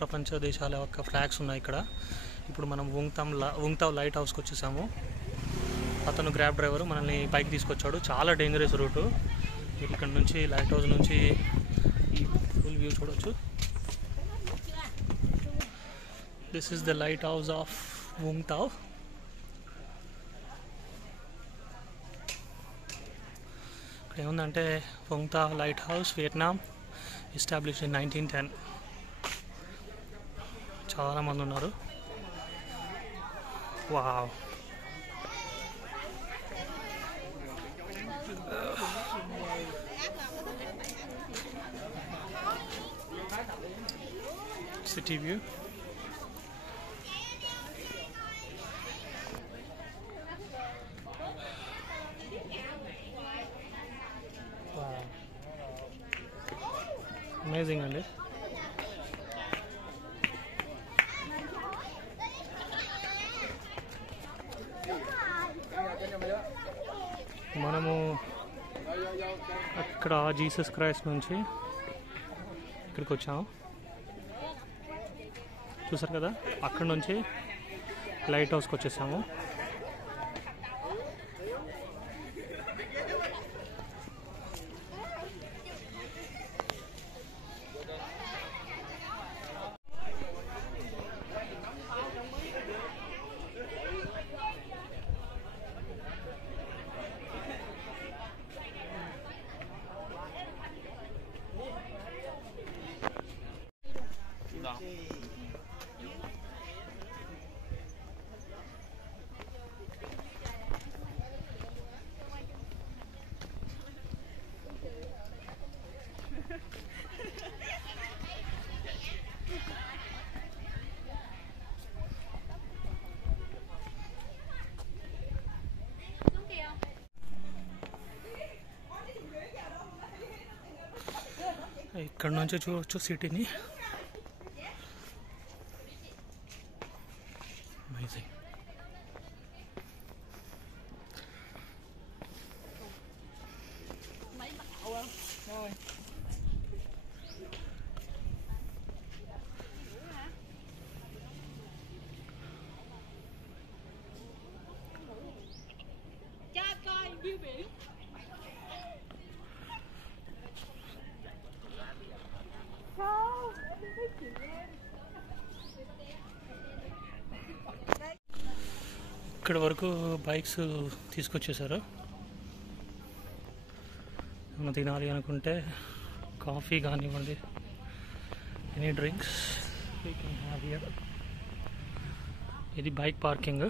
ప్రపంచ దేశాల యొక్క ఫ్లాగ్స్ ఉన్నాయి ఇక్కడ. ఇప్పుడు మనం వుంగ్తావ్ లైట్ హౌస్కి వచ్చేసాము. అతను గ్రాబ్ డ్రైవర్ మనల్ని పైకి తీసుకొచ్చాడు. చాలా డేంజరస్ రూటు. మీరు ఇక్కడ నుంచి లైట్ హౌస్ నుంచి ఈ ఫుల్ వ్యూ చూడవచ్చు. This is the lighthouse of Vung Tau. ఇక్కడ ఏముందంటే Vung Tau lighthouse, Vietnam, established in 1910. చాలామంది ఉన్నారు. Wow, city view. అమేజింగ్ అండి. మనము అక్కడ జీసస్ క్రైస్ట్ నుంచి ఇక్కడికి వచ్చాము. చూసారు కదా, అక్కడ నుంచి లైట్ హౌస్కి వచ్చేసాము. ఇక్కడ నుంచి చూడవచ్చు సిటీని. అమేజింగ్. ఇక్కడ వరకు బైక్స్ తీసుకొచ్చేసారు. ఏమైనా తినాలి అనుకుంటే కాఫీ కానివ్వండి, any drinks we can have here. ఇది బైక్ పార్కింగ్.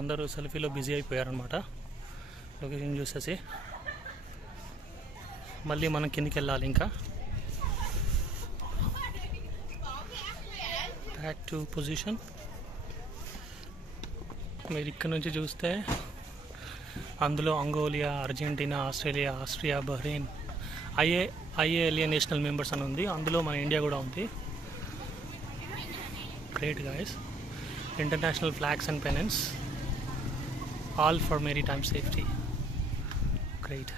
అందరూ సెల్ఫీలో బిజీ అయిపోయారనమాట. లొకేషన్ చూసేసి మళ్ళీ మనం కిందికి వెళ్ళాలి. ఇంకా బ్యాక్ టు పొజిషన్. మీరు ఇక్కడ నుంచి చూస్తే అందులో Angola, Argentina, Australia, Austria, Bahrain, IALA national members అని ఉంది. అందులో మన ఇండియా కూడా ఉంది. Great guys. International flags and pennants. All for maritime safety. Great.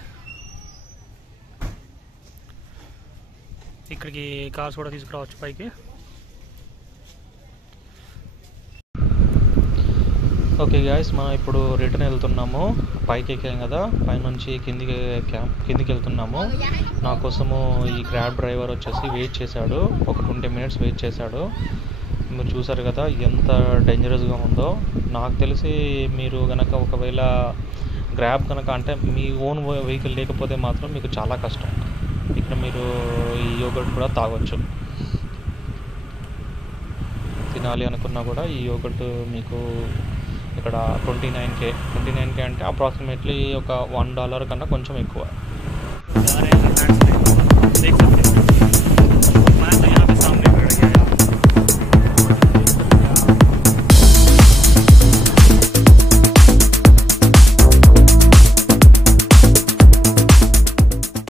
ఇక్కడికి కార్స్ కూడా తీసుకురావచ్చు పైకి. ఓకే గాయస్, మనం ఇప్పుడు రిటర్న్ వెళ్తున్నాము. పైకి ఎక్కాం కదా, పైనుంచి కిందికి వెళ్తున్నాము. నా కోసము ఈ క్యాబ్ డ్రైవర్ వచ్చేసి వెయిట్ చేశాడు, ఒక 20 minutes వెయిట్ చేశాడు. మీరు చూసారు కదా ఎంత డేంజరస్గా ఉందో. నాకు తెలిసి మీరు కనుక ఒకవేళ గ్రాబ్ కనుక అంటే మీ ఓన్ వెహికల్ లేకపోతే మాత్రం మీకు చాలా కష్టం. ఇక్కడ మీరు ఈ యోగర్ట్ కూడా తాగొచ్చు. తినాలి అనుకున్నా కూడా ఈ యోగర్ట్ మీకు ఇక్కడ 29K అంటే అప్రాక్సిమేట్లీ ఒక $1 కన్నా కొంచెం ఎక్కువ.